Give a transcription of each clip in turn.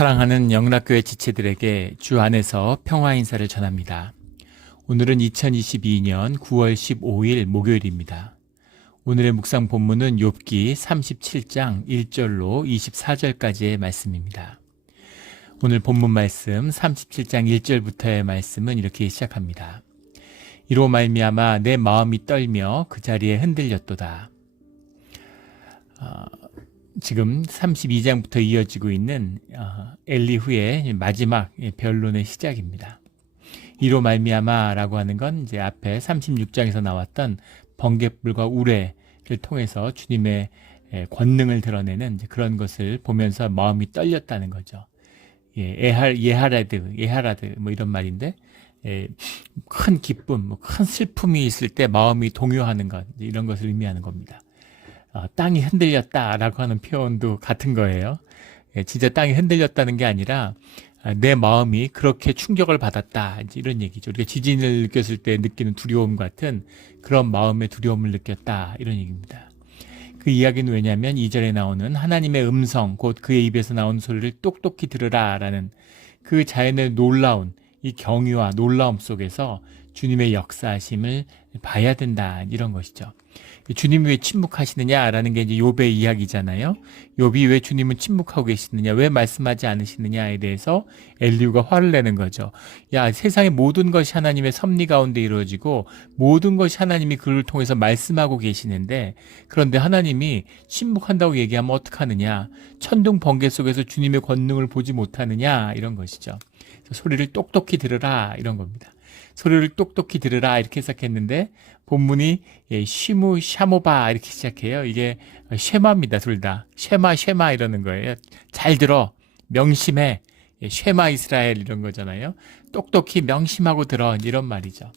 사랑하는 영락교회 지체들에게 주 안에서 평화 인사를 전합니다. 오늘은 2022년 9월 15일 목요일입니다. 오늘의 묵상 본문은 욥기 37장 1절로 24절까지의 말씀입니다. 오늘 본문 말씀 37장 1절부터의 말씀은 이렇게 시작합니다. 이로 말미암아 내 마음이 떨며 그 자리에 흔들렸도다. 지금 32장부터 이어지고 있는 엘리후의 마지막 변론의 시작입니다. 이로 말미암아라고 하는 건 이제 앞에 36장에서 나왔던 번갯불과 우레를 통해서 주님의 권능을 드러내는 그런 것을 보면서 마음이 떨렸다는 거죠. 예하라드 뭐 이런 말인데 큰 기쁨, 큰 슬픔이 있을 때 마음이 동요하는 것, 이런 것을 의미하는 겁니다. 땅이 흔들렸다라고 하는 표현도 같은 거예요. 진짜 땅이 흔들렸다는 게 아니라 내 마음이 그렇게 충격을 받았다, 이런 얘기죠. 우리가 지진을 느꼈을 때 느끼는 두려움 같은 그런 마음의 두려움을 느꼈다, 이런 얘기입니다. 그 이야기는 왜냐하면 2절에 나오는 하나님의 음성, 곧 그의 입에서 나오는 소리를 똑똑히 들으라 라는 그 자연의 놀라운 이 경유와 놀라움 속에서 주님의 역사하심을 봐야 된다, 이런 것이죠. 주님이 왜 침묵하시느냐라는 게 이제 욥의 이야기잖아요. 욥이 왜 주님은 침묵하고 계시느냐, 왜 말씀하지 않으시느냐에 대해서 엘리후가 화를 내는 거죠. 야, 세상의 모든 것이 하나님의 섭리 가운데 이루어지고 모든 것이 하나님이 그를 통해서 말씀하고 계시는데, 그런데 하나님이 침묵한다고 얘기하면 어떡하느냐, 천둥 번개 속에서 주님의 권능을 보지 못하느냐, 이런 것이죠. 소리를 똑똑히 들으라, 이런 겁니다. 소리를 똑똑히 들으라, 이렇게 시작했는데 본문이 쉬무 샤모바 이렇게 시작해요. 이게 쉐마입니다. 둘 다 쉐마 이러는 거예요. 잘 들어, 명심해, 쉐마 이스라엘 이런 거잖아요. 똑똑히 명심하고 들어, 이런 말이죠.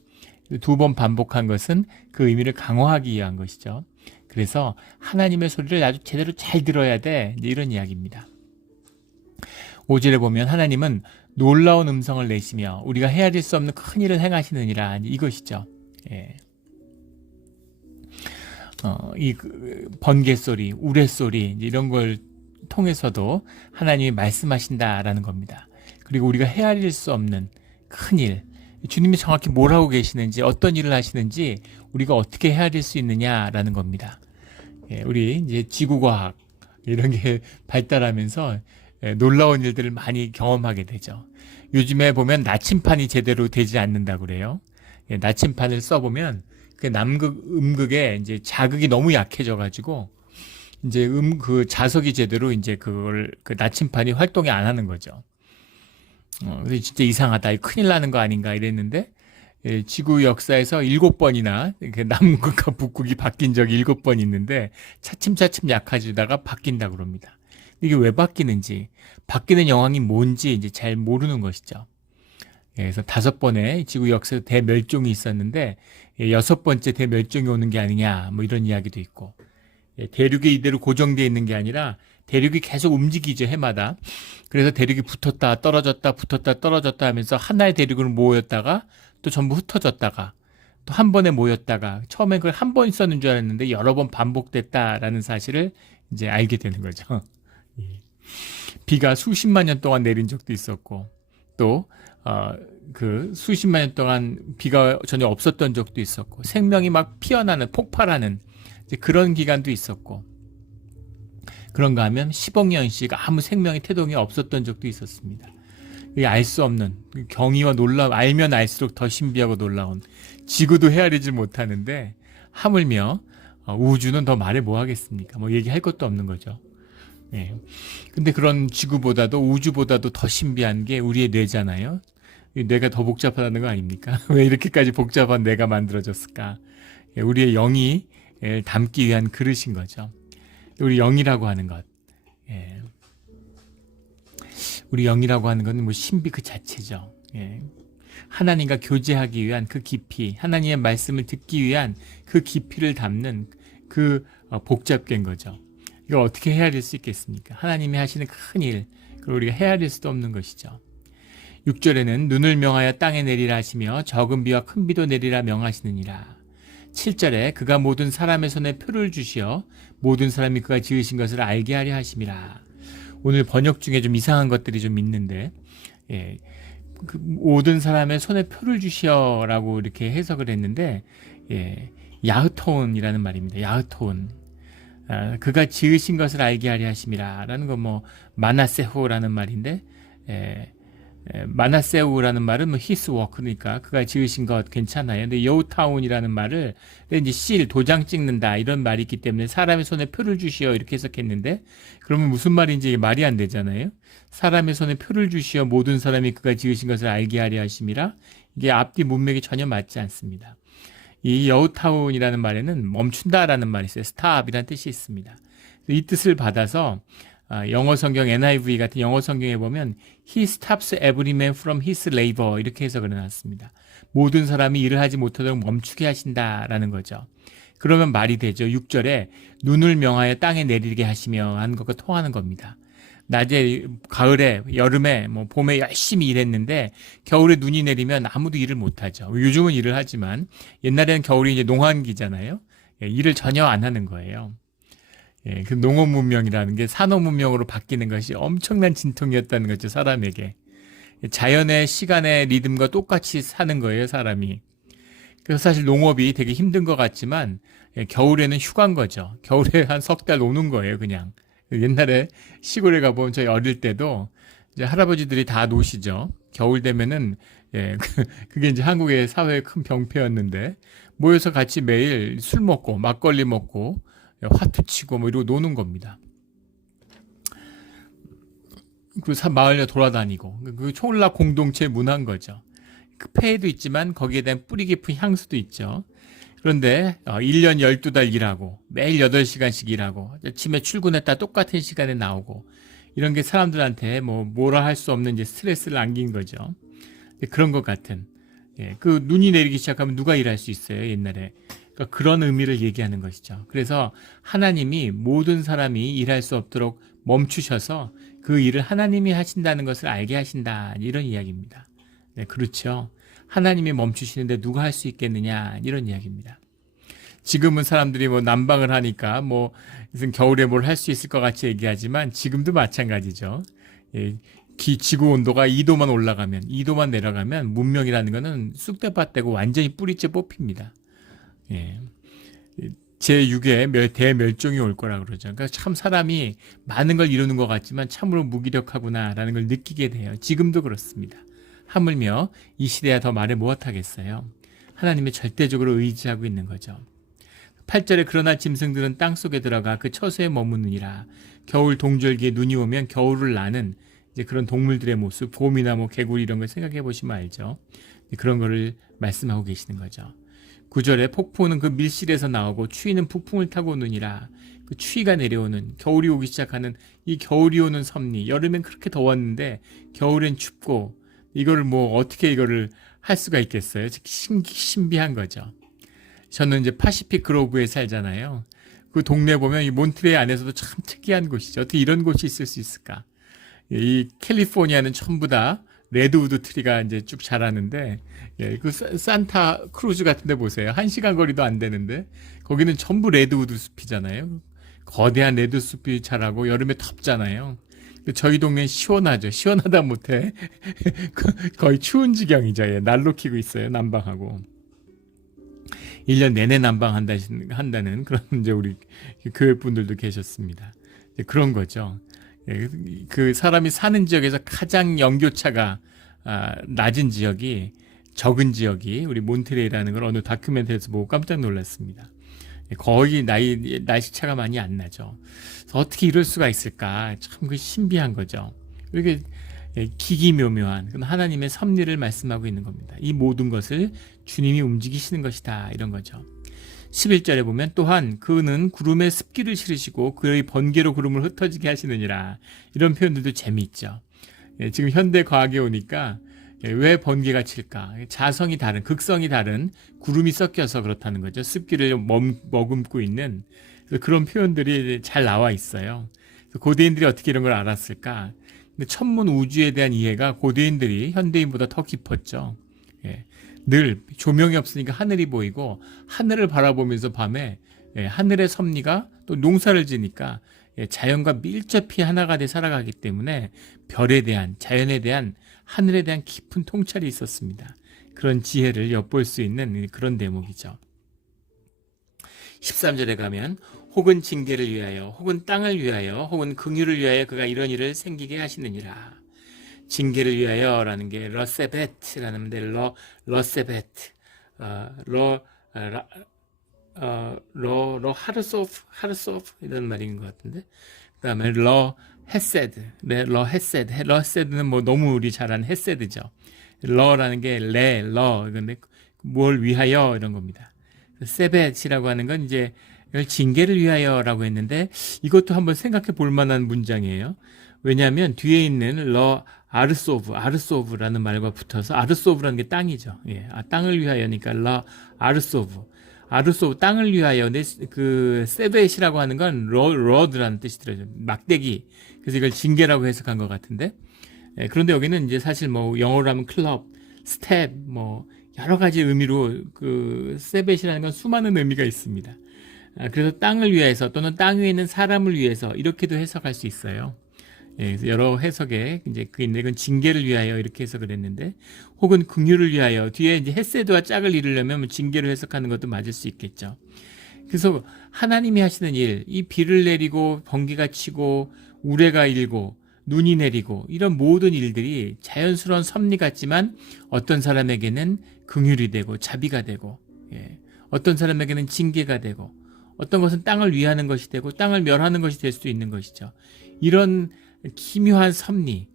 두 번 반복한 것은 그 의미를 강화하기 위한 것이죠. 그래서 하나님의 소리를 아주 제대로 잘 들어야 돼, 이런 이야기입니다. 5절에 보면 하나님은 놀라운 음성을 내시며 우리가 헤아릴 수 없는 큰 일을 행하시느니라, 이것이죠. 이 번개소리, 우레소리 이런 걸 통해서도 하나님이 말씀하신다라는 겁니다. 그리고 우리가 헤아릴 수 없는 큰 일, 주님이 정확히 뭘 하고 계시는지, 어떤 일을 하시는지 우리가 어떻게 헤아릴 수 있느냐라는 겁니다. 우리 이제 지구과학 이런 게 발달하면서 놀라운 일들을 많이 경험하게 되죠. 요즘에 보면 나침판이 제대로 되지 않는다고 그래요. 나침판을 써보면 그 남극, 음극에 이제 자극이 너무 약해져가지고 이제 그 자석이 제대로 이제 그 나침판이 활동이 안 하는 거죠. 그래서 진짜 이상하다, 큰일 나는 거 아닌가 이랬는데, 지구 역사에서 7번이나 남극과 북극이 바뀐 적이 7번 있는데 차츰차츰 약해지다가 바뀐다고 그럽니다. 이게 왜 바뀌는지, 바뀌는 영향이 뭔지 이제 잘 모르는 것이죠. 그래서 5번의 지구 역사에서 대멸종이 있었는데 6번째 대멸종이 오는 게 아니냐, 뭐 이런 이야기도 있고, 대륙이 이대로 고정되어 있는 게 아니라 대륙이 계속 움직이죠, 해마다. 그래서 대륙이 붙었다 떨어졌다 붙었다 떨어졌다 하면서 하나의 대륙으로 모였다가 또 전부 흩어졌다가 또 한 번에 모였다가, 처음에 그걸 한 번 있었는 줄 알았는데 여러 번 반복됐다라는 사실을 이제 알게 되는 거죠. 비가 수십만 년 동안 내린 적도 있었고, 또 그 수십만 년 동안 비가 전혀 없었던 적도 있었고, 생명이 막 피어나는, 폭발하는 이제 그런 기간도 있었고, 그런가 하면 10억 년씩 아무 생명의 태동이 없었던 적도 있었습니다. 알 수 없는 경이와 놀라움, 알면 알수록 더 신비하고 놀라운, 지구도 헤아리지 못하는데 하물며 우주는 더 말해 뭐 하겠습니까? 뭐 얘기할 것도 없는 거죠. 근데 그런 지구보다도 우주보다도 더 신비한 게 우리의 뇌잖아요. 뇌가 더 복잡하다는 거 아닙니까? 왜 이렇게까지 복잡한 뇌가 만들어졌을까? 우리의 영이 담기 위한 그릇인 거죠. 우리 영이라고 하는 것, 우리 영이라고 하는 것은 뭐 신비 그 자체죠. 하나님과 교제하기 위한 그 깊이, 하나님의 말씀을 듣기 위한 그 깊이를 담는 그 복잡된 거죠. 이걸 어떻게 헤아릴 수 있겠습니까? 하나님이 하시는 큰 일, 그걸 우리가 헤아릴 수도 없는 것이죠. 6절에는 눈을 명하여 땅에 내리라 하시며 적은 비와 큰 비도 내리라 명하시느니라. 7절에 그가 모든 사람의 손에 표를 주시어 모든 사람이 그가 지으신 것을 알게 하려 하심이라. 오늘 번역 중에 좀 이상한 것들이 좀 있는데, 예, 그 모든 사람의 손에 표를 주시어라고 이렇게 해석을 했는데, 예, 야흐톤이라는 말입니다. 야흐톤. 그가 지으신 것을 알게 하려 하심이라 라는 건 뭐 마나세호라는 말인데, 마나세우라는 말은 뭐 히스 워크니까 그가 지으신 것 괜찮아요. 근데 여우타운이라는 말을 이제 실 도장 찍는다 이런 말이 있기 때문에 사람의 손에 표를 주시어 이렇게 해석했는데, 그러면 무슨 말인지 이게 말이 안 되잖아요. 사람의 손에 표를 주시어 모든 사람이 그가 지으신 것을 알게 하려 하심이라, 이게 앞뒤 문맥이 전혀 맞지 않습니다. 이 여우타운이라는 말에는 멈춘다라는 말이 있어요. 스탑이라는 뜻이 있습니다. 이 뜻을 받아서 영어 성경 NIV 같은 영어 성경에 보면 He stops every man from his labor 이렇게 해석을 해놨습니다. 모든 사람이 일을 하지 못하도록 멈추게 하신다라는 거죠. 그러면 말이 되죠. 6절에 눈을 명하여 땅에 내리게 하시며 하는 것과 통하는 겁니다. 낮에, 가을에, 여름에, 뭐 봄에 열심히 일했는데 겨울에 눈이 내리면 아무도 일을 못하죠. 요즘은 일을 하지만 옛날에는 겨울이 이제 농한기잖아요. 일을 전혀 안 하는 거예요. 그 농업 문명이라는 게 산업 문명으로 바뀌는 것이 엄청난 진통이었다는 거죠, 사람에게. 자연의 시간의 리듬과 똑같이 사는 거예요, 사람이. 그래서 사실 농업이 되게 힘든 것 같지만 겨울에는 휴가인 거죠. 겨울에 한 석 달 노는 거예요, 그냥. 옛날에 시골에 가보면 저희 어릴 때도 이제 할아버지들이 다 노시죠. 겨울 되면은 그게 이제 한국의 사회의 큰 병폐였는데, 모여서 같이 매일 술 먹고 막걸리 먹고 화투 치고 뭐 이러고 노는 겁니다. 그리고 마을에 돌아다니고, 그 촌락 공동체 문화인 거죠. 그 폐해도 있지만 거기에 대한 뿌리 깊은 향수도 있죠. 그런데 1년 12달 일하고 매일 8시간씩 일하고 아침에 출근했다 똑같은 시간에 나오고, 이런 게 사람들한테 뭐라 할 수 없는 이제 스트레스를 안긴 거죠. 그런 것 같은, 그 눈이 내리기 시작하면 누가 일할 수 있어요, 옛날에. 그러니까 그런 의미를 얘기하는 것이죠. 그래서 하나님이 모든 사람이 일할 수 없도록 멈추셔서 그 일을 하나님이 하신다는 것을 알게 하신다, 이런 이야기입니다. 네, 그렇죠. 하나님이 멈추시는데 누가 할 수 있겠느냐, 이런 이야기입니다. 지금은 사람들이 난방을 하니까 무슨 겨울에 뭘 할 수 있을 것 같이 얘기하지만 지금도 마찬가지죠. 지구 온도가 2도만 올라가면, 2도만 내려가면 문명이라는 거는 쑥대밭 되고 완전히 뿌리째 뽑힙니다. 제6의 대멸종이 올 거라 그러죠. 그러니까 참 사람이 많은 걸 이루는 것 같지만 참으로 무기력하구나라는 걸 느끼게 돼요. 지금도 그렇습니다. 하물며 이 시대야 더 말해 무엇하겠어요. 하나님의 절대적으로 의지하고 있는 거죠. 8절에 그러나 짐승들은 땅속에 들어가 그 처소에 머무느니라. 겨울 동절기에 눈이 오면 겨울을 나는 이제 그런 동물들의 모습, 곰이나 개구리 이런 걸 생각해 보시면 알죠. 그런 거를 말씀하고 계시는 거죠. 9절에 폭풍은 그 밀실에서 나오고 추위는 북풍을 타고 오느니라. 그 추위가 내려오는, 겨울이 오기 시작하는 이 겨울이 오는 섭리. 여름엔 그렇게 더웠는데 겨울엔 춥고, 이거를 어떻게 이거를 할 수가 있겠어요? 신비한 거죠. 저는 이제 파시픽 그로브에 살잖아요. 그 동네 보면 이 몬트레이 안에서도 참 특이한 곳이죠. 어떻게 이런 곳이 있을 수 있을까? 이 캘리포니아는 전부 다 레드우드 트리가 이제 쭉 자라는데, 그 산타 크루즈 같은 데 보세요. 1시간 거리도 안 되는데 거기는 전부 레드우드 숲이잖아요. 거대한 레드 숲이 자라고 여름에 덥잖아요. 저희 동네는 시원하죠. 시원하다 못해 거의 추운 지경이죠. 난로 켜고 있어요. 난방하고 1년 내내 난방한다는 그런 이제 우리 교회 분들도 계셨습니다. 그런 거죠. 그 사람이 사는 지역에서 가장 연교차가 낮은 지역이, 적은 지역이 우리 몬트레이라는 걸 어느 다큐멘터리에서 보고 깜짝 놀랐습니다. 거의 날씨차가 많이 안 나죠. 그래서 어떻게 이럴 수가 있을까? 참 그 신비한 거죠. 이렇게 기기묘묘한 하나님의 섭리를 말씀하고 있는 겁니다. 이 모든 것을 주님이 움직이시는 것이다, 이런 거죠. 11절에 보면 또한 그는 구름에 습기를 실으시고 그의 번개로 구름을 흩어지게 하시느니라. 이런 표현들도 재미있죠. 지금 현대 과학에 오니까 왜 번개가 칠까? 자성이 다른, 극성이 다른 구름이 섞여서 그렇다는 거죠. 습기를 머금고 있는 그런 표현들이 잘 나와 있어요. 고대인들이 어떻게 이런 걸 알았을까? 근데 천문 우주에 대한 이해가 고대인들이 현대인보다 더 깊었죠. 늘 조명이 없으니까 하늘이 보이고, 하늘을 바라보면서 밤에 하늘의 섭리가, 또 농사를 지니까 자연과 밀접히 하나가 돼 살아가기 때문에 별에 대한, 자연에 대한, 하늘에 대한 깊은 통찰이 있었습니다. 그런 지혜를 엿볼 수 있는 그런 대목이죠. 13절에 가면 혹은 징계를 위하여 혹은 땅을 위하여 혹은 긍휼을 위하여 그가 이런 일을 생기게 하시느니라. 징계를 위하여라는 게 러세베트라는 데 러세베트 하르소프 이런 말인 것 같은데, 그 다음에 러헤세드는 뭐 너무 우리 잘 아는 헤세드죠. 러라는 게 근데 뭘 위하여 이런 겁니다. 세벳이라고 하는 건 이제 이걸 징계를 위하여라고 했는데, 이것도 한번 생각해 볼 만한 문장이에요. 왜냐하면 뒤에 있는 아르소브라는 말과 붙어서, 아르소브라는 게 땅이죠. 땅을 위하여니까 아르소브 땅을 위하여. 그 세벳이라고 하는 건 러드라는 뜻이더라고요. 막대기. 그래서 이걸 징계라고 해석한 것 같은데, 그런데 여기는 이제 사실 뭐 영어로 하면 클럽, 스텝, 뭐 여러 가지 의미로 그 세벳이라는 건 수많은 의미가 있습니다. 그래서 땅을 위해서 또는 땅 위에 있는 사람을 위해서 이렇게도 해석할 수 있어요. 그래서 여러 해석에 이제 이건 징계를 위하여 이렇게 해석을 했는데, 혹은 긍휼을 위하여, 뒤에 이제 헤세드와 짝을 이루려면 징계로 해석하는 것도 맞을 수 있겠죠. 그래서 하나님이 하시는 일, 이 비를 내리고 번개가 치고 우레가 일고 눈이 내리고 이런 모든 일들이 자연스러운 섭리 같지만 어떤 사람에게는 긍휼이 되고 자비가 되고, 어떤 사람에게는 징계가 되고, 어떤 것은 땅을 위하는 것이 되고 땅을 멸하는 것이 될 수도 있는 것이죠. 이런 기묘한 섭리,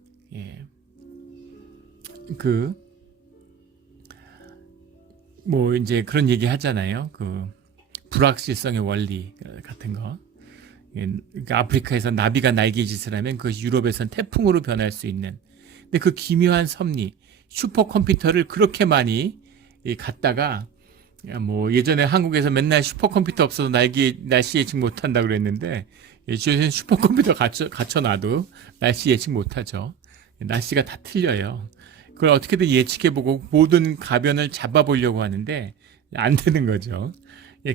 뭐 이제 그런 얘기 하잖아요. 그 불확실성의 원리 같은 거. 그러니까 아프리카에서 나비가 날개짓을 하면 그것이 유럽에서는 태풍으로 변할 수 있는. 근데 그 기묘한 섭리, 슈퍼컴퓨터를 그렇게 많이 갖다가, 뭐 예전에 한국에서 맨날 슈퍼컴퓨터 없어서 날씨 예측 못한다고 그랬는데, 요즘에는 슈퍼컴퓨터 갖춰놔도 날씨 예측 못하죠. 날씨가 다 틀려요. 그걸 어떻게든 예측해보고 모든 가변을 잡아보려고 하는데 안 되는 거죠.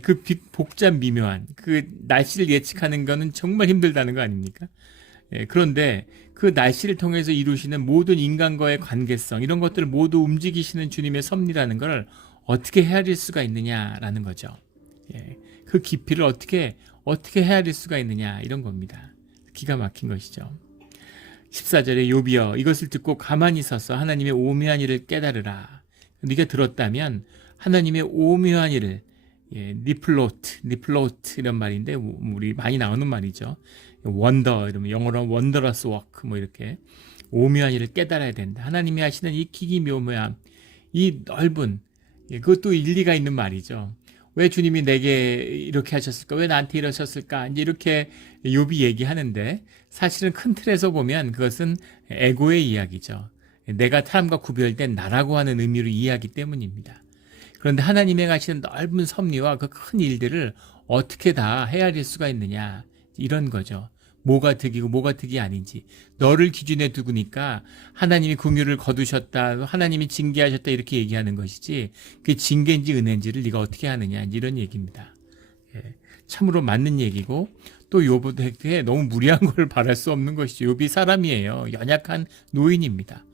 그 복잡 미묘한 그 날씨를 예측하는 거는 정말 힘들다는 거 아닙니까? 그런데 그 날씨를 통해서 이루시는 모든 인간과의 관계성, 이런 것들을 모두 움직이시는 주님의 섭리라는 걸 어떻게 헤아릴 수가 있느냐라는 거죠. 그 깊이를 어떻게 헤아릴 수가 있느냐, 이런 겁니다. 기가 막힌 것이죠. 14절에 욥이여 이것을 듣고 가만히 서서 하나님의 오묘한 일을 깨달으라. 네가 들었다면 하나님의 오묘한 일을, 니플로트 이런 말인데 우리 많이 나오는 말이죠. 원더, 이러면 영어로 원더러스 워크, 뭐 이렇게 오묘한 일을 깨달아야 된다. 하나님이 하시는 이 기기묘묘함, 이 넓은, 그것도 일리가 있는 말이죠. 왜 주님이 내게 이렇게 하셨을까? 왜 나한테 이러셨을까? 이제 이렇게 욥이 얘기하는데, 사실은 큰 틀에서 보면 그것은 에고의 이야기죠. 내가 사람과 구별된 나라고 하는 의미로 이해하기 때문입니다. 그런데 하나님의 가시는 넓은 섭리와 그 큰 일들을 어떻게 다 헤아릴 수가 있느냐, 이런 거죠. 뭐가 득이고 뭐가 득이 아닌지 너를 기준에 두니까 하나님이 긍휼을 거두셨다, 하나님이 징계하셨다, 이렇게 얘기하는 것이지 그게 징계인지 은혜인지를 네가 어떻게 하느냐, 이런 얘기입니다. 참으로 맞는 얘기고, 또 욥에게 너무 무리한 걸 바랄 수 없는 것이죠. 욥이 사람이에요. 연약한 노인입니다.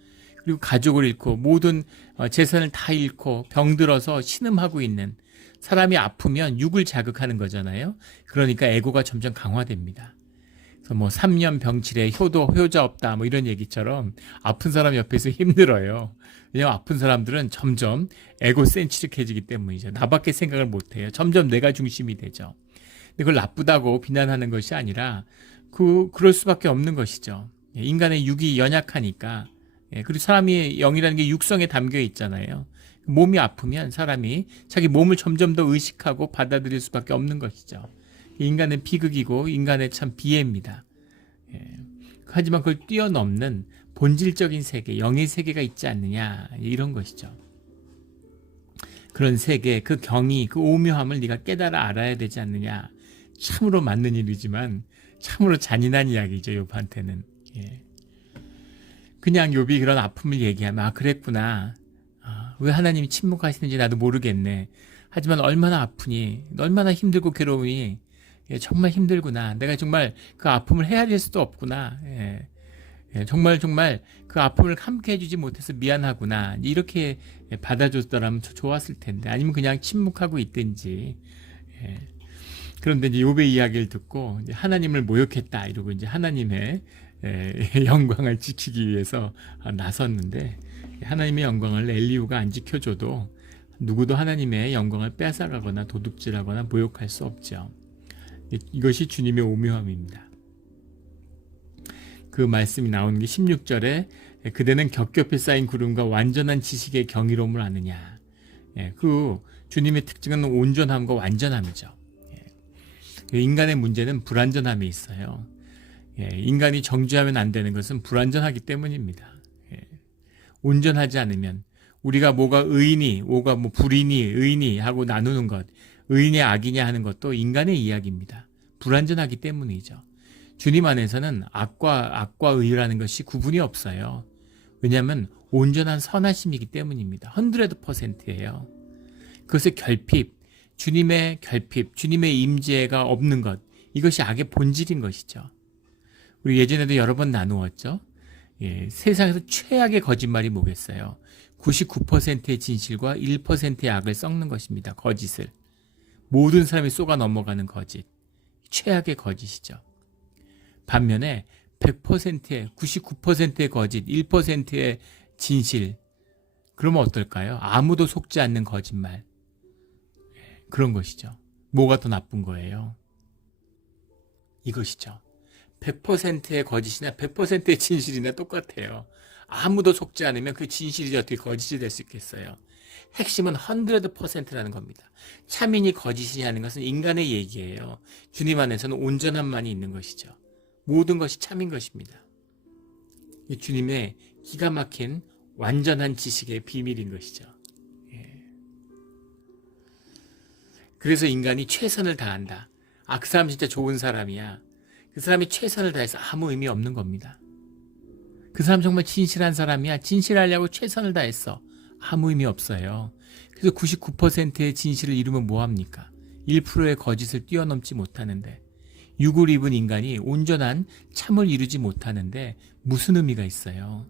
그리고 가족을 잃고 모든 재산을 다 잃고 병들어서 신음하고 있는 사람이 아프면 육을 자극하는 거잖아요. 그러니까 에고가 점점 강화됩니다. 그래서 뭐 3년 병치레 효자 없다, 뭐 이런 얘기처럼 아픈 사람 옆에서 힘들어요. 왜냐하면 아픈 사람들은 점점 에고센트릭해지기 때문이죠. 나밖에 생각을 못해요. 점점 내가 중심이 되죠. 근데 그걸 나쁘다고 비난하는 것이 아니라 그럴 수밖에 없는 것이죠. 인간의 육이 연약하니까. 그리고 사람의 영이라는 게 육성에 담겨 있잖아요. 몸이 아프면 사람이 자기 몸을 점점 더 의식하고 받아들일 수밖에 없는 것이죠. 인간은 비극이고 인간의 참 비애입니다. 하지만 그걸 뛰어넘는 본질적인 세계, 영의 세계가 있지 않느냐, 이런 것이죠. 그런 세계, 그 경이, 그 오묘함을 네가 깨달아 알아야 되지 않느냐. 참으로 맞는 일이지만 참으로 잔인한 이야기죠, 욥한테는. 그냥 욥이 그런 아픔을 얘기하면 그랬구나. 왜 하나님이 침묵하시는지 나도 모르겠네. 하지만 얼마나 아프니, 얼마나 힘들고 괴로우니, 정말 힘들구나. 내가 정말 그 아픔을 헤아릴 수도 없구나. 정말 그 아픔을 함께 해주지 못해서 미안하구나. 이렇게 받아줬더라면 좋았을 텐데. 아니면 그냥 침묵하고 있든지. 그런데 이제 욥의 이야기를 듣고 이제 하나님을 모욕했다 이러고 이제 하나님의 영광을 지키기 위해서 나섰는데, 하나님의 영광을 엘리후가 안 지켜줘도 누구도 하나님의 영광을 뺏어가거나 도둑질하거나 모욕할 수 없죠. 이것이 주님의 오묘함입니다. 그 말씀이 나오는 게 16절에 그대는 겹겹이 쌓인 구름과 완전한 지식의 경이로움을 아느냐. 그 주님의 특징은 온전함과 완전함이죠. 인간의 문제는 불완전함이 있어요. 인간이 정죄하면 안 되는 것은 불완전하기 때문입니다. 온전하지 않으면 우리가 뭐가 의인이, 뭐가 뭐 불인이, 의인이 하고 나누는 것, 의인의 악이냐 하는 것도 인간의 이야기입니다. 불완전하기 때문이죠. 주님 안에서는 악과 의라는 것이 구분이 없어요. 왜냐하면 온전한 선하심이기 때문입니다. 100%예요. 그것의 결핍, 주님의 결핍, 주님의 임재가 없는 것, 이것이 악의 본질인 것이죠. 우리 예전에도 여러 번 나누었죠. 세상에서 최악의 거짓말이 뭐겠어요? 99%의 진실과 1%의 악을 섞는 것입니다. 거짓을. 모든 사람이 쏘가 넘어가는 거짓. 최악의 거짓이죠. 반면에 100%의 99%의 거짓, 1%의 진실. 그러면 어떨까요? 아무도 속지 않는 거짓말. 그런 것이죠. 뭐가 더 나쁜 거예요? 이것이죠. 100%의 거짓이나 100%의 진실이나 똑같아요. 아무도 속지 않으면 그 진실이 어떻게 거짓이 될 수 있겠어요? 핵심은 100%라는 겁니다. 참인이 거짓이냐 하는 것은 인간의 얘기예요. 주님 안에서는 온전함만이 있는 것이죠. 모든 것이 참인 것입니다. 이 주님의 기가 막힌 완전한 지식의 비밀인 것이죠. 그래서 인간이 최선을 다한다. 그 사람 진짜 좋은 사람이야. 그 사람이 최선을 다해서 아무 의미 없는 겁니다. 그 사람 정말 진실한 사람이야. 진실하려고 최선을 다했어. 아무 의미 없어요. 그래서 99%의 진실을 이루면 뭐합니까? 1%의 거짓을 뛰어넘지 못하는데, 육을 입은 인간이 온전한 참을 이루지 못하는데 무슨 의미가 있어요?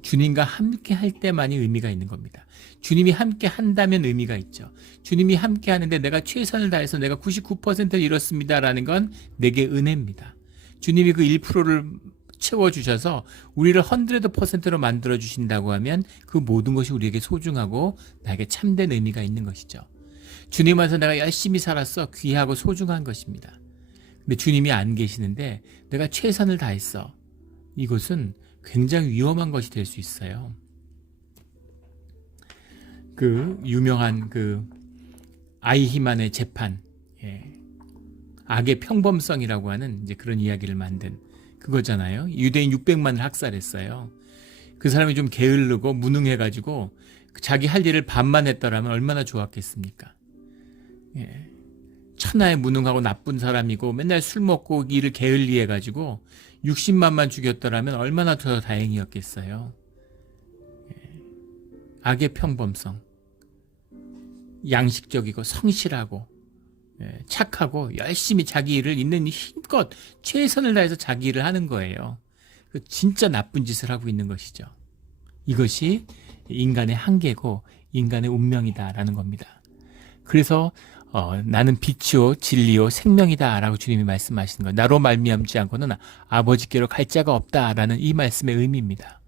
주님과 함께 할 때만이 의미가 있는 겁니다. 주님이 함께 한다면 의미가 있죠. 주님이 함께 하는데 내가 최선을 다해서 내가 99%를 이뤘습니다라는 건 내게 은혜입니다. 주님이 그 1%를 채워주셔서 우리를 100%로 만들어주신다고 하면 그 모든 것이 우리에게 소중하고 나에게 참된 의미가 있는 것이죠. 주님 안에서 내가 열심히 살았어. 귀하고 소중한 것입니다. 근데 주님이 안 계시는데 내가 최선을 다했어. 이것은 굉장히 위험한 것이 될 수 있어요. 그 유명한 그 아이히만의 재판, 악의 평범성이라고 하는 이제 그런 이야기를 만든 그거잖아요. 유대인 600만을 학살했어요. 그 사람이 좀 게으르고 무능해가지고 자기 할 일을 반만 했더라면 얼마나 좋았겠습니까? 천하에 무능하고 나쁜 사람이고 맨날 술 먹고 일을 게을리 해가지고 60만만 죽였더라면 얼마나 더 다행이었겠어요. 악의 평범성, 양식적이고 성실하고 착하고 열심히 자기 일을 있는 힘껏 최선을 다해서 자기 일을 하는 거예요. 진짜 나쁜 짓을 하고 있는 것이죠. 이것이 인간의 한계고 인간의 운명이다라는 겁니다. 그래서 나는 빛이요 진리요 생명이다라고 주님이 말씀하시는 거예요. 나로 말미암지 않고는 아버지께로 갈 자가 없다라는 이 말씀의 의미입니다.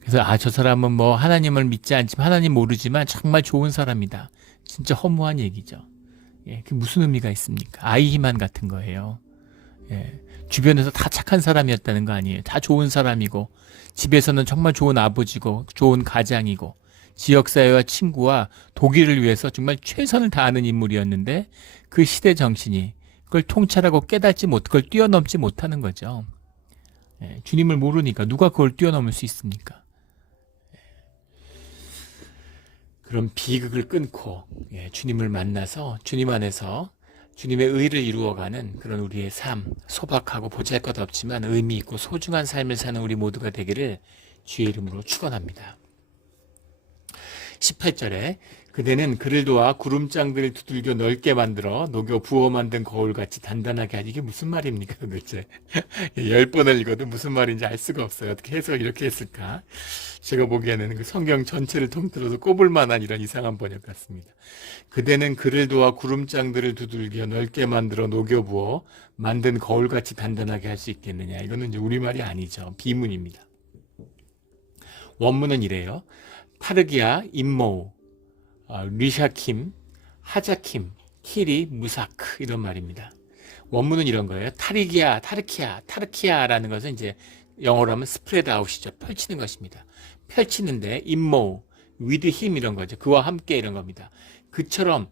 그래서 저 사람은 뭐 하나님을 믿지 않지만 하나님 모르지만 정말 좋은 사람이다. 진짜 허무한 얘기죠. 그게 무슨 의미가 있습니까? 아이히만 같은 거예요. 주변에서 다 착한 사람이었다는 거 아니에요. 다 좋은 사람이고 집에서는 정말 좋은 아버지고 좋은 가장이고 지역사회와 친구와 독일을 위해서 정말 최선을 다하는 인물이었는데 그 시대 정신이 그걸 통찰하고 깨닫지 못, 그걸 뛰어넘지 못하는 거죠. 주님을 모르니까 누가 그걸 뛰어넘을 수 있습니까? 그런 비극을 끊고 주님을 만나서 주님 안에서 주님의 의를 이루어가는 그런 우리의 삶, 소박하고 보잘것없지만 의미 있고 소중한 삶을 사는 우리 모두가 되기를 주의 이름으로 축원합니다. 18절에 그대는 그를 도와 구름장들을 두들겨 넓게 만들어 녹여 부어 만든 거울같이 단단하게 하지. 이게 무슨 말입니까 도대체. 10번을 읽어도 무슨 말인지 알 수가 없어요. 어떻게 해서 이렇게 했을까. 제가 보기에는 그 성경 전체를 통틀어서 꼽을 만한 이런 이상한 번역 같습니다. 그대는 그를 도와 구름장들을 두들겨 넓게 만들어 녹여 부어 만든 거울같이 단단하게 할 수 있겠느냐. 이거는 이제 우리말이 아니죠. 비문입니다. 원문은 이래요. 타르기아, 임모우, 리샤킴, 하자킴, 키리, 무사크 이런 말입니다. 원문은 이런 거예요. 타르기아, 타르키아라는 것은 이제 영어로 하면 스프레드 아웃이죠. 펼치는 것입니다. 펼치는데 임모우, with him 이런 거죠. 그와 함께 이런 겁니다. 그처럼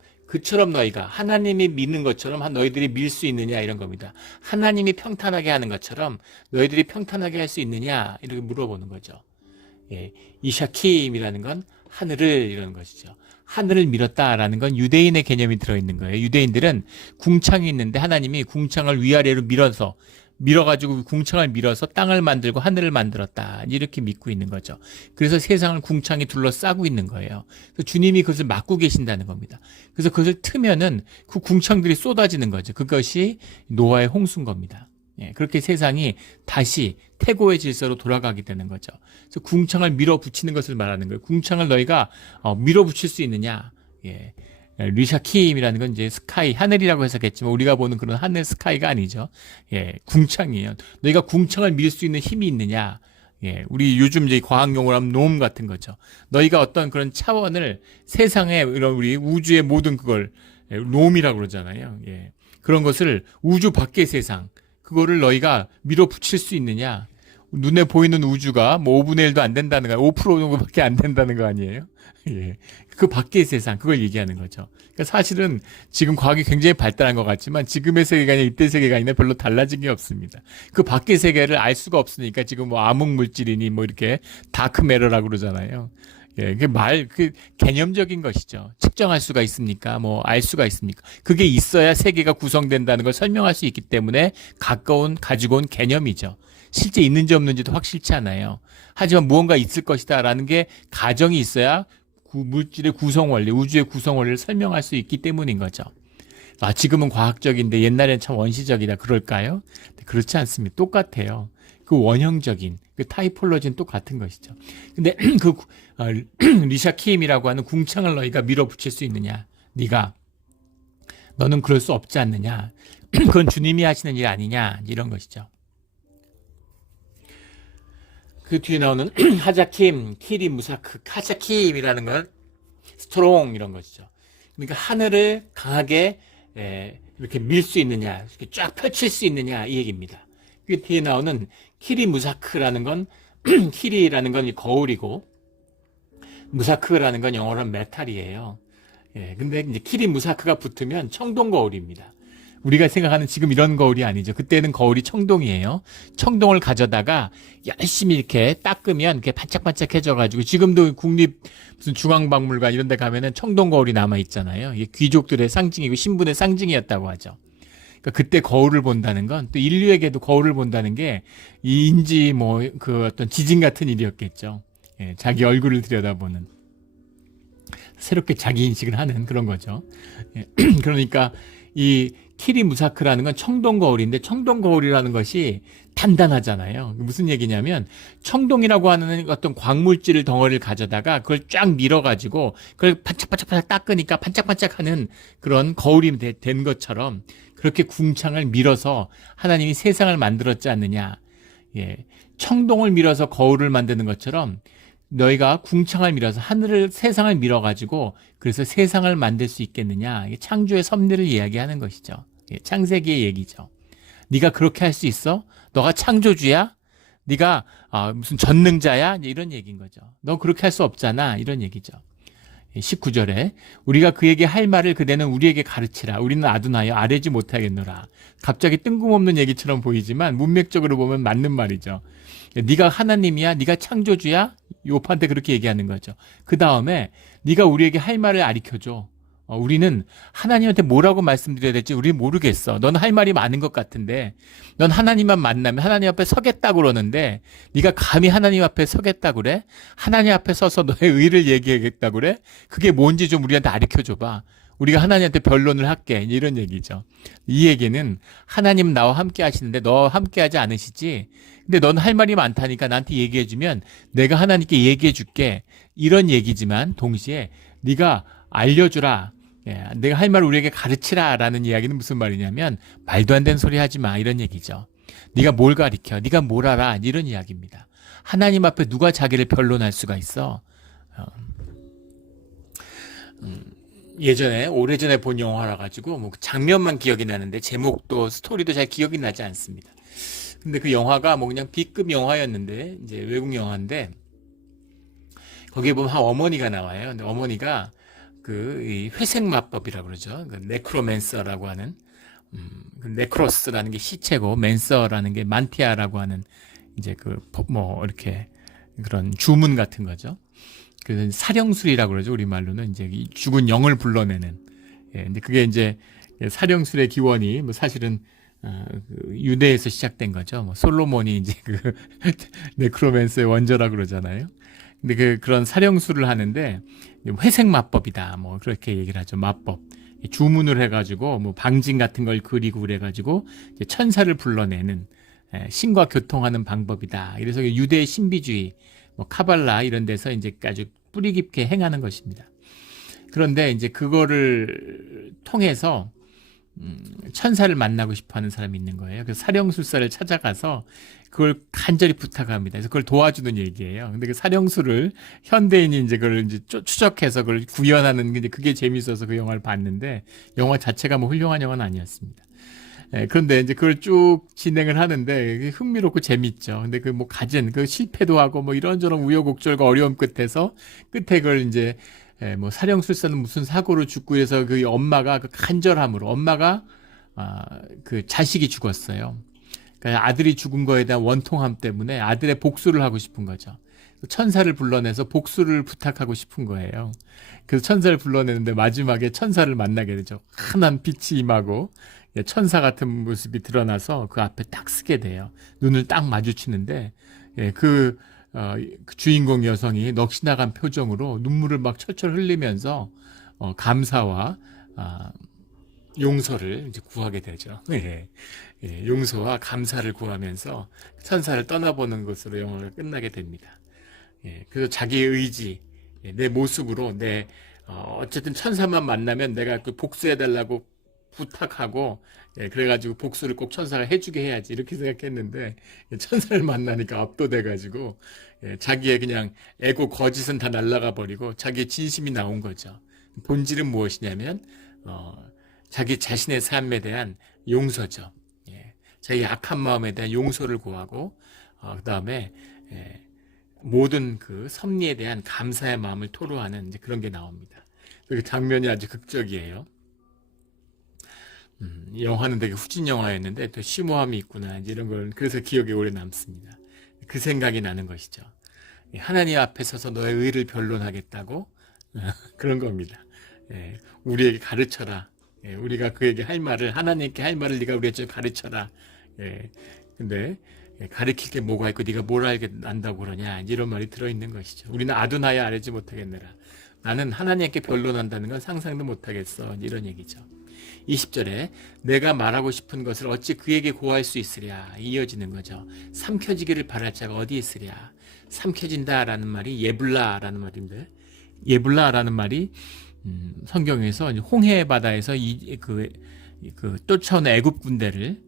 너희가 하나님이 믿는 것처럼 너희들이 밀 수 있느냐 이런 겁니다. 하나님이 평탄하게 하는 것처럼 너희들이 평탄하게 할 수 있느냐 이렇게 물어보는 거죠. 예, 이샤킴이라는 건 하늘을 이런 것이죠. 하늘을 밀었다라는 건 유대인의 개념이 들어있는 거예요. 유대인들은 궁창이 있는데 하나님이 궁창을 위아래로 밀어가지고 궁창을 밀어서 땅을 만들고 하늘을 만들었다. 이렇게 믿고 있는 거죠. 그래서 세상을 궁창이 둘러싸고 있는 거예요. 그래서 주님이 그것을 막고 계신다는 겁니다. 그래서 그것을 트면은 그 궁창들이 쏟아지는 거죠. 그것이 노아의 홍수인 겁니다. 예, 그렇게 세상이 다시 태고의 질서로 돌아가게 되는 거죠. 그래서 궁창을 밀어붙이는 것을 말하는 거예요. 궁창을 너희가 밀어붙일 수 있느냐. 예. 리샤킴이라는 건 이제 스카이, 하늘이라고 해석했지만 우리가 보는 그런 하늘 스카이가 아니죠. 예, 궁창이에요. 너희가 궁창을 밀 수 있는 힘이 있느냐. 예, 우리 요즘 이제 과학용어로 하면 놈 같은 거죠. 너희가 어떤 그런 차원을 세상에 이런 우리 우주의 모든 그걸 놈이라고 그러잖아요. 예, 그런 것을 우주 밖의 세상, 그거를 너희가 밀어붙일 수 있느냐. 눈에 보이는 우주가 뭐 5분의 1도 안 된다는 거, 5% 정도밖에 안 된다는 거 아니에요? 예. 그 밖의 세상, 그걸 얘기하는 거죠. 그러니까 사실은 지금 과학이 굉장히 발달한 것 같지만 지금의 세계관이 이때 세계관이나 별로 달라진 게 없습니다. 그 밖의 세계를 알 수가 없으니까 지금 뭐 암흑물질이니 뭐 이렇게 다크매러라고 그러잖아요. 예, 그 개념적인 것이죠. 측정할 수가 있습니까? 뭐 알 수가 있습니까? 그게 있어야 세계가 구성된다는 걸 설명할 수 있기 때문에 가지고 온 개념이죠. 실제 있는지 없는지도 확실치 않아요. 하지만 무언가 있을 것이다라는 게 가정이 있어야 물질의 구성 원리, 우주의 구성 원리를 설명할 수 있기 때문인 거죠. 지금은 과학적인데 옛날엔 참 원시적이다 그럴까요? 그렇지 않습니다. 똑같아요. 그 원형적인, 그 타이폴로지는 똑같은 것이죠. 근데 리샤킴이라고 하는 궁창을 너희가 밀어붙일 수 있느냐? 너는 그럴 수 없지 않느냐? 그건 주님이 하시는 일 아니냐? 이런 것이죠. 그 뒤에 나오는 하자킴, 키리, 무사크, 하자킴이라는 건 스트롱 이런 것이죠. 그러니까 하늘을 강하게 이렇게 밀 수 있느냐, 이렇게 쫙 펼칠 수 있느냐 이 얘기입니다. 그 뒤에 나오는 키리 무사크라는 건 키리라는 건 거울이고 무사크라는 건 영어로 메탈이에요. 예, 근데 이제 키리 무사크가 붙으면 청동 거울입니다. 우리가 생각하는 지금 이런 거울이 아니죠. 그때는 거울이 청동이에요. 청동을 가져다가 열심히 이렇게 닦으면 이렇게 반짝반짝해져가지고 지금도 국립 무슨 중앙박물관 이런 데 가면은 청동 거울이 남아있잖아요. 이게 귀족들의 상징이고 신분의 상징이었다고 하죠. 그러니까 그때 거울을 본다는 건 또 인류에게도 거울을 본다는 게 인지 뭐 그 어떤 지진 같은 일이었겠죠. 예, 자기 얼굴을 들여다보는. 새롭게 자기 인식을 하는 그런 거죠. 예, 그러니까 이 키리 무사크라는 건 청동 거울인데 청동 거울이라는 것이 단단하잖아요. 무슨 얘기냐면 청동이라고 하는 어떤 광물질 덩어리를 가져다가 그걸 쫙 밀어가지고 그걸 반짝반짝 닦으니까 반짝반짝하는 그런 거울이 된 것처럼 그렇게 궁창을 밀어서 하나님이 세상을 만들었지 않느냐. 예, 청동을 밀어서 거울을 만드는 것처럼 너희가 궁창을 밀어서 세상을 밀어가지고 그래서 세상을 만들 수 있겠느냐. 창조의 섭리를 이야기하는 것이죠. 창세기의 얘기죠. 네가 그렇게 할 수 있어? 너가 창조주야? 네가 무슨 전능자야? 이런 얘기인 거죠. 너 그렇게 할 수 없잖아. 이런 얘기죠. 19절에 우리가 그에게 할 말을 그대는 우리에게 가르치라. 우리는 아둔하여 아뢰지 못하겠노라. 갑자기 뜬금없는 얘기처럼 보이지만 문맥적으로 보면 맞는 말이죠. 네가 하나님이야? 네가 창조주야? 욥한테 그렇게 얘기하는 거죠. 그 다음에 네가 우리에게 할 말을 가르쳐줘. 우리는 하나님한테 뭐라고 말씀드려야 될지 우리 모르겠어. 넌 할 말이 많은 것 같은데 넌 하나님만 만나면 하나님 앞에 서겠다고 그러는데 네가 감히 하나님 앞에 서겠다고 그래? 하나님 앞에 서서 너의 의를 얘기하겠다고 그래? 그게 뭔지 좀 우리한테 가르쳐줘봐. 우리가 하나님한테 변론을 할게. 이런 얘기죠. 이 얘기는 하나님 나와 함께 하시는데 너 함께 하지 않으시지? 근데 넌 할 말이 많다니까 나한테 얘기해주면 내가 하나님께 얘기해줄게. 이런 얘기지만 동시에 네가 알려주라. 내가 할 말을 우리에게 가르치라 라는 이야기는 무슨 말이냐면 말도 안 되는 소리 하지 마 이런 얘기죠. 네가 뭘 가르쳐? 네가 뭘 알아? 이런 이야기입니다. 하나님 앞에 누가 자기를 변론할 수가 있어? 예전에 오래전에 본 영화라 가지고 뭐 장면만 기억이 나는데 제목도 스토리도 잘 기억이 나지 않습니다. 근데 그 영화가 뭐 그냥 B급 영화였는데 이제 외국 영화인데 거기에 보면 한 어머니가 나와요. 근데 어머니가 이 회색 마법이라고 그러죠. 그 네크로맨서라고 하는 그 네크로스라는 게 시체고 맨서라는 게 만티아라고 하는 이제 뭐 이렇게 그런 주문 같은 거죠. 그래서 사령술이라고 그러죠. 우리말로는 이제 죽은 영을 불러내는. 근데 그게 이제 사령술의 기원이 뭐 사실은 유대에서 시작된 거죠. 뭐 솔로몬이 이제 네크로맨서의 원조라고 그러잖아요. 근데 그런 사령술을 하는데 회색 마법이다. 뭐 그렇게 얘기를 하죠. 마법. 주문을 해가지고 뭐 방진 같은 걸 그리고 그래가지고 이제 천사를 불러내는 신과 교통하는 방법이다. 그래서 유대의 신비주의, 뭐 카발라 이런 데서 이제 아주 뿌리 깊게 행하는 것입니다. 그런데 이제 그거를 통해서 천사를 만나고 싶어하는 사람이 있는 거예요. 그래서 사령술사를 찾아가서 그걸 간절히 부탁합니다. 그래서 그걸 도와주는 얘기예요. 근데 그 사령술을 현대인이 이제 그걸 이제 추적해서 그걸 구현하는 게 그게 재밌어서 그 영화를 봤는데 영화 자체가 뭐 훌륭한 영화는 아니었습니다. 그런데 이제 그걸 쭉 진행을 하는데 흥미롭고 재밌죠. 근데 뭐 가진 실패도 하고 뭐 이런저런 우여곡절과 어려움 끝에 그걸 이제 뭐 사령술사는 무슨 사고로 죽고 해서 그 엄마가 그 간절함으로 엄마가 그 자식이 죽었어요. 그러니까 아들이 죽은 거에 대한 원통함 때문에 아들의 복수를 하고 싶은 거죠. 천사를 불러내서 복수를 부탁하고 싶은 거예요. 그래서 천사를 불러내는데 마지막에 천사를 만나게 되죠. 환한 빛이 임하고 천사 같은 모습이 드러나서 그 앞에 딱 서게 돼요. 눈을 딱 마주치는데 그 주인공 여성이 넋이나간 표정으로 눈물을 막 철철 흘리면서 감사와 용서를 이제 구하게 되죠. 용서와 감사를 구하면서 천사를 떠나보는 것으로 영화가 끝나게 됩니다. 그래서 자기의 의지, 내 모습으로 어쨌든 천사만 만나면 내가 그 복수해달라고 부탁하고 그래가지고 복수를 꼭 천사가 해주게 해야지 이렇게 생각했는데 천사를 만나니까 압도돼가지고 자기의 그냥 에고 거짓은 다 날아가 버리고 자기의 진심이 나온 거죠. 본질은 무엇이냐면 자기 자신의 삶에 대한 용서죠. 자기 악한 마음에 대한 용서를 구하고 그 다음에 모든 그 섭리에 대한 감사의 마음을 토로하는 이제 그런 게 나옵니다. 그 장면이 아주 극적이에요. 영화는 되게 후진 영화였는데 또 심오함이 있구나 이런 걸 그래서 기억에 오래 남습니다. 그 생각이 나는 것이죠. 하나님 앞에 서서 너의 의를 변론하겠다고 그런 겁니다. 우리에게 가르쳐라. 우리가 그에게 할 말을 하나님께 할 말을 네가 우리에게 가르쳐라. 근데 가르칠 게 뭐가 있고 네가 뭘 안다고 그러냐 이런 말이 들어있는 것이죠. 우리는 아두나야 알지 못하겠느라. 나는 하나님께 변론한다는 건 상상도 못하겠어. 이런 얘기죠. 20절에 내가 말하고 싶은 것을 어찌 그에게 고할 수 있으랴 이어지는 거죠. 삼켜지기를 바랄 자가 어디 있으랴. 삼켜진다라는 말이 예불라라는 말인데 예불라라는 말이 성경에서 홍해 바다에서 쫓아오는 애굽 군대를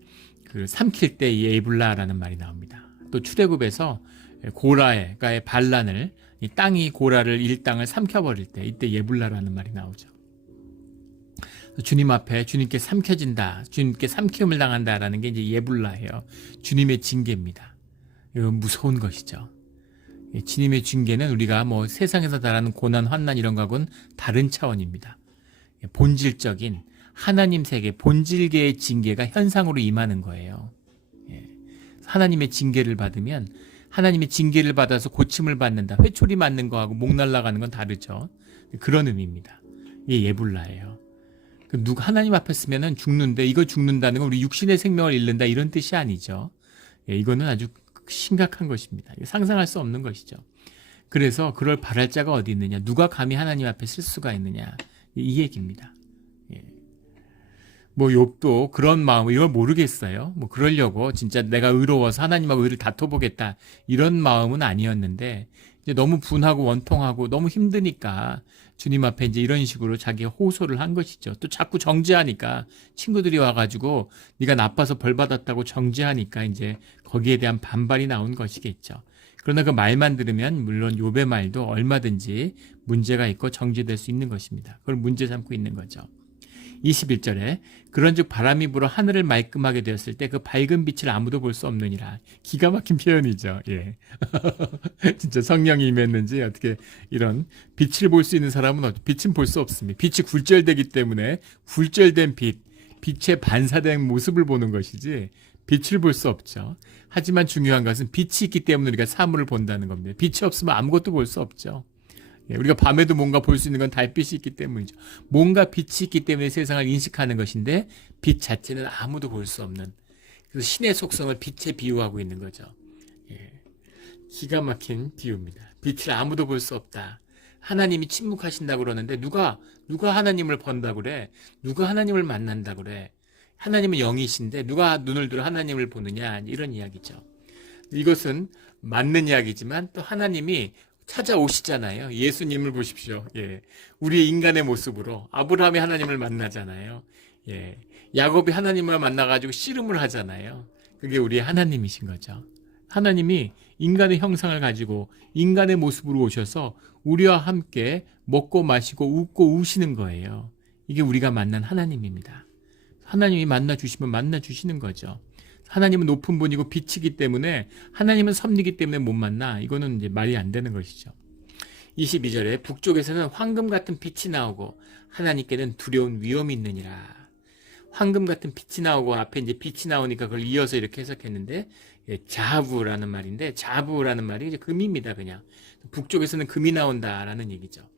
삼킬 때 예불라라는 말이 나옵니다. 또 출애굽에서 고라의 반란을 이 땅이 고라를 일당을 삼켜버릴 때 이때 예불라라는 말이 나오죠. 주님 앞에 주님께 삼켜진다, 주님께 삼킴을 당한다라는 게 이제 예불라예요. 주님의 징계입니다. 이건 무서운 것이죠. 주님의 징계는 우리가 뭐 세상에서 달하는 고난, 환난 이런 거하고는 다른 차원입니다. 본질적인 하나님 세계, 본질계의 징계가 현상으로 임하는 거예요. 하나님의 징계를 받으면 하나님의 징계를 받아서 고침을 받는다. 회초리 맞는 거하고 목 날아가는 건 다르죠. 그런 의미입니다. 이게 예불라예요. 누가 하나님 앞에 쓰면은 죽는데, 이거 죽는다는 건 우리 육신의 생명을 잃는다 이런 뜻이 아니죠. 이거는 아주 심각한 것입니다. 상상할 수 없는 것이죠. 그래서 그럴 바랄 자가 어디 있느냐, 누가 감히 하나님 앞에 쓸 수가 있느냐, 이 얘기입니다. 뭐 욥도 그런 마음을, 이걸 모르겠어요. 뭐 그러려고 진짜 내가 의로워서 하나님하고 의를 다퉈보겠다 이런 마음은 아니었는데, 이제 너무 분하고 원통하고 너무 힘드니까 주님 앞에 이제 이런 식으로 자기가 호소를 한 것이죠. 또 자꾸 정죄하니까, 친구들이 와가지고 네가 나빠서 벌 받았다고 정죄하니까 이제 거기에 대한 반발이 나온 것이겠죠. 그러나 그 말만 들으면 물론 욥의 말도 얼마든지 문제가 있고 정죄될 수 있는 것입니다. 그걸 문제 삼고 있는 거죠. 21절에 그런즉 바람이 불어 하늘을 말끔하게 되었을 때 그 밝은 빛을 아무도 볼 수 없느니라. 기가 막힌 표현이죠. 예. 진짜 성령이 임했는지 어떻게 이런 빛을 볼 수 있는 사람은 빛은 볼 수 없습니다. 빛이 굴절되기 때문에 굴절된 빛의 반사된 모습을 보는 것이지 빛을 볼 수 없죠. 하지만 중요한 것은 빛이 있기 때문에 우리가 사물을 본다는 겁니다. 빛이 없으면 아무것도 볼 수 없죠. 우리가 밤에도 뭔가 볼 수 있는 건 달빛이 있기 때문이죠. 뭔가 빛이 있기 때문에 세상을 인식하는 것인데, 빛 자체는 아무도 볼 수 없는, 그래서 신의 속성을 빛에 비유하고 있는 거죠. 기가 막힌 비유입니다. 빛을 아무도 볼 수 없다. 하나님이 침묵하신다고 그러는데 누가 하나님을 본다고 그래? 누가 하나님을 만난다고 그래? 하나님은 영이신데 누가 눈을 들어 하나님을 보느냐, 이런 이야기죠. 이것은 맞는 이야기지만 또 하나님이 찾아오시잖아요. 예수님을 보십시오. 우리의 인간의 모습으로 아브라함이 하나님을 만나잖아요. 야곱이 하나님을 만나가지고 씨름을 하잖아요. 그게 우리의 하나님이신 거죠. 하나님이 인간의 형상을 가지고 인간의 모습으로 오셔서 우리와 함께 먹고 마시고 웃고 우시는 거예요. 이게 우리가 만난 하나님입니다. 하나님이 만나주시면 만나주시는 거죠. 하나님은 높은 분이고 빛이기 때문에, 하나님은 섭리기 때문에 못 만나. 이거는 이제 말이 안 되는 것이죠. 22절에 북쪽에서는 황금 같은 빛이 나오고 하나님께는 두려운 위험이 있느니라. 황금 같은 빛이 나오고, 앞에 이제 빛이 나오니까 그걸 이어서 이렇게 해석했는데, 자부라는 말인데, 자부라는 말이 이제 금입니다. 그냥 북쪽에서는 금이 나온다라는 얘기죠.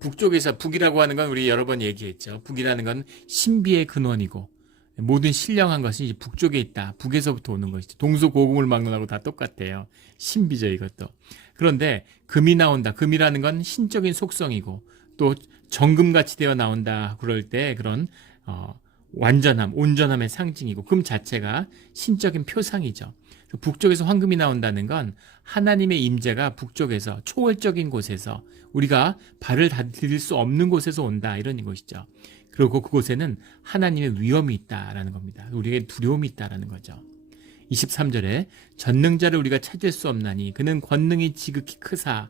북쪽에서, 북이라고 하는 건 우리 여러 번 얘기했죠. 북이라는 건 신비의 근원이고, 모든 신령한 것이 이제 북쪽에 있다. 북에서부터 오는 것이죠. 동서고금을 막론하고 다 똑같아요. 신비죠, 이것도. 그런데 금이 나온다. 금이라는 건 신적인 속성이고, 또 정금같이 되어 나온다. 그럴 때 그런 완전함, 온전함의 상징이고, 금 자체가 신적인 표상이죠. 북쪽에서 황금이 나온다는 건 하나님의 임재가 북쪽에서, 초월적인 곳에서, 우리가 발을 디딜 수 없는 곳에서 온다, 이런 것이죠. 그리고 그곳에는 하나님의 위엄이 있다라는 겁니다. 우리에게 두려움이 있다라는 거죠. 23절에 전능자를 우리가 찾을 수 없나니 그는 권능이 지극히 크사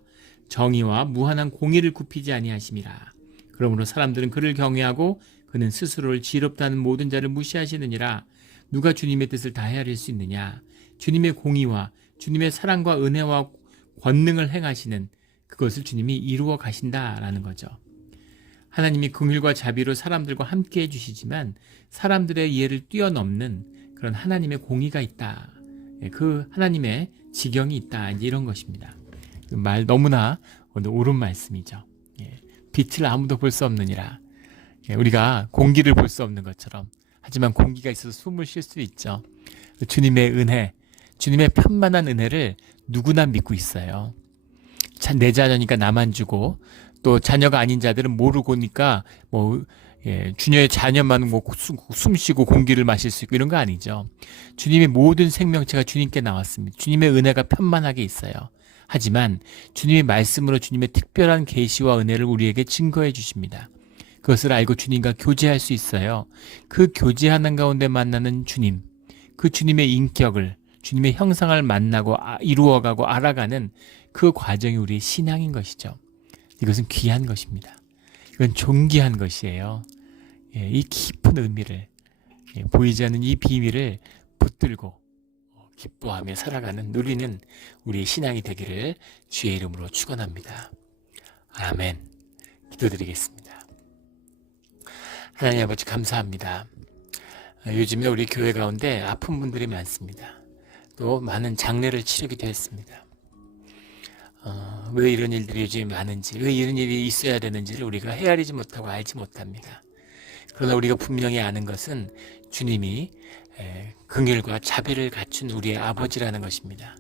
정의와 무한한 공의를 굽히지 아니하심이라. 그러므로 사람들은 그를 경외하고 그는 스스로를 지혜롭다는 모든 자를 무시하시느니라. 누가 주님의 뜻을 다 헤아릴 수 있느냐? 주님의 공의와 주님의 사랑과 은혜와 권능을 행하시는 그것을 주님이 이루어 가신다라는 거죠. 하나님이 긍휼과 자비로 사람들과 함께 해주시지만 사람들의 이해를 뛰어넘는 그런 하나님의 공의가 있다. 그 하나님의 지경이 있다. 이제 이런 것입니다. 말 너무나 옳은 말씀이죠. 빛을 아무도 볼 수 없느니라. 우리가 공기를 볼 수 없는 것처럼, 하지만 공기가 있어서 숨을 쉴 수 있죠. 주님의 은혜, 주님의 편만한 은혜를 누구나 믿고 있어요. 내 자녀니까 나만 주고, 또 자녀가 아닌 자들은 모르고니까 주님의 자녀만 숨 쉬고 공기를 마실 수 있고 이런 거 아니죠. 주님의 모든 생명체가 주님께 나왔습니다. 주님의 은혜가 편만하게 있어요. 하지만 주님의 말씀으로 주님의 특별한 계시와 은혜를 우리에게 증거해 주십니다. 그것을 알고 주님과 교제할 수 있어요. 그 교제하는 가운데 만나는 주님, 그 주님의 인격을, 주님의 형상을 만나고 이루어가고 알아가는 그 과정이 우리의 신앙인 것이죠. 이것은 귀한 것입니다. 이건 존귀한 것이에요. 이 깊은 의미를, 보이지 않는 이 비밀을 붙들고 기뻐하며 살아가는, 누리는 우리의 신앙이 되기를 주의 이름으로 축원합니다. 아멘. 기도드리겠습니다. 하나님 아버지, 감사합니다. 요즘에 우리 교회 가운데 아픈 분들이 많습니다. 또 많은 장례를 치르기도 했습니다. 왜 이런 일들이 요즘 많은지, 왜 이런 일이 있어야 되는지를 우리가 헤아리지 못하고 알지 못합니다. 그러나 우리가 분명히 아는 것은 주님이 긍휼과 자비를 갖춘 우리의 아버지라는 것입니다.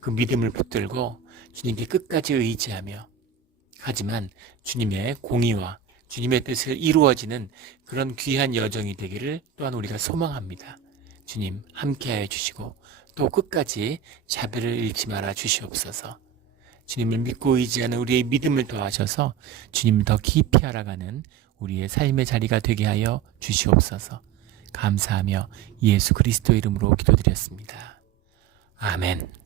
그 믿음을 붙들고 주님께 끝까지 의지하며, 하지만 주님의 공의와 주님의 뜻을 이루어지는 그런 귀한 여정이 되기를 또한 우리가 소망합니다. 주님 함께하여 주시고 또 끝까지 자비를 잃지 말아 주시옵소서. 주님을 믿고 의지하는 우리의 믿음을 더하셔서 주님을 더 깊이 알아가는 우리의 삶의 자리가 되게 하여 주시옵소서. 감사하며 예수 그리스도 이름으로 기도드렸습니다. 아멘.